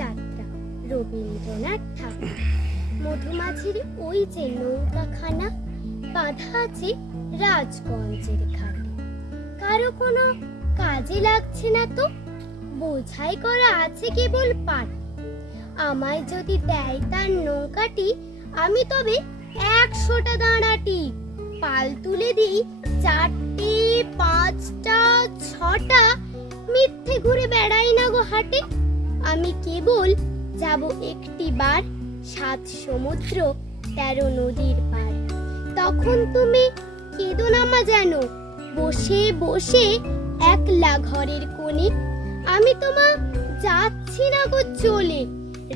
যাত্রা রবীন্দ্রনাথ ঠাকুর মধুমাছির ওই যে নৌকাখানা, বাঁধা আছে রাজগঞ্জের ঘাটে। কারও কোনো কাজে লাগছে না তো? বোঝাই করা আছে কেবল পাট আমায় যদি দেয় তার নৌকাটি, আমি তবে একশোটা দাঁড়াটি পাল তুলে দিই চারটে, পাঁচটা, ছটা, মিথ্যে ঘুরে বেড়াই না গো হাটে। আমি কেবল যাব একটি বার সাত সমুদ্র, তেরো নদীর পার তখন তুমি কেঁদো নামা যেন, বসে বসে একলা ঘরের কোণে। আমি তোমা যাচ্ছি না গো চলে,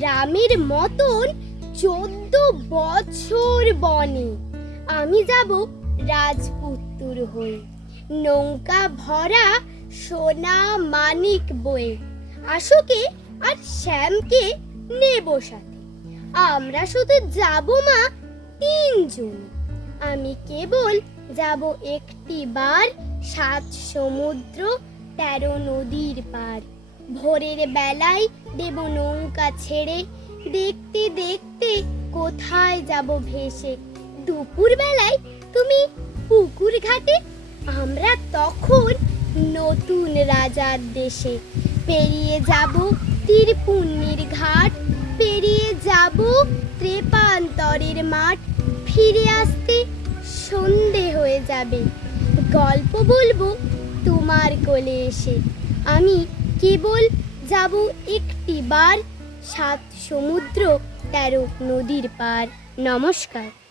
রামের মতন চোদ্দ বছর বনে। আমি যাব রাজপুত্তুর হয়ে, নৌকা ভরা সোনা মানিক বয়ে। আশুকে আর শ্যামকে নেব সাথে। আমরা শুধু যাব মা তিনজন। আমি কেবল যাব একটি বার সাত সমুদ্র তেরো নদীর পার। ভোরের বেলায় দেব নৌকা ছেড়ে দেখতে দেখতে কোথায় যাব ভেসে। দুপুর বেলায় তুমি পুকুর ঘাটে, আমরা তখন নতুন রাজার দেশে। পেরিয়ে যাব তীরপুণ্যির ঘাট, পেরিয়ে যাব ত্রেপান্তরের মাঠ, ফিরে আসতে সন্ধে হয়ে যাবে। গল্প বলব তোমার কোলে এসে। আমি কেবল যাব একটি বার সাত সমুদ্র তেরো নদীর পার। নমস্কার।